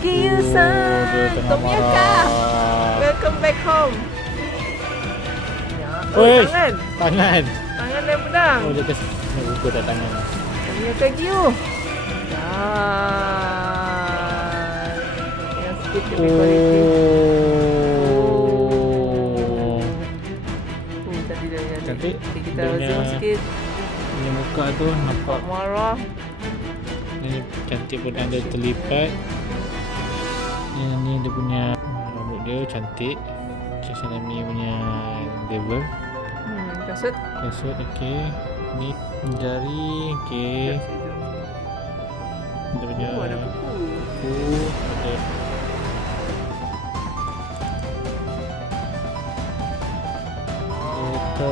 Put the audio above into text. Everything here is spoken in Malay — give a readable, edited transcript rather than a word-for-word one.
Kyu-san, dia tengah Tomiyaka, marah. welcome back home. Ya, Oi, tangan tangan. dan pedang. Oh, dia kes nak buka tak tangan. Tomiyaka Kyu. Ya. Yang sikit lebih quality. Tadi dah yang Cantik. kita Dia zoom punya- sikit. Ini muka tu nampak. Marah. Ini cantik pedang dia terlipat. Ini dia punya rambut dia cantik. Sasami punya level. Kasut. Kasut okey. Ni jari okey. Dia punya Oh, ada buku. buku ada. Kereta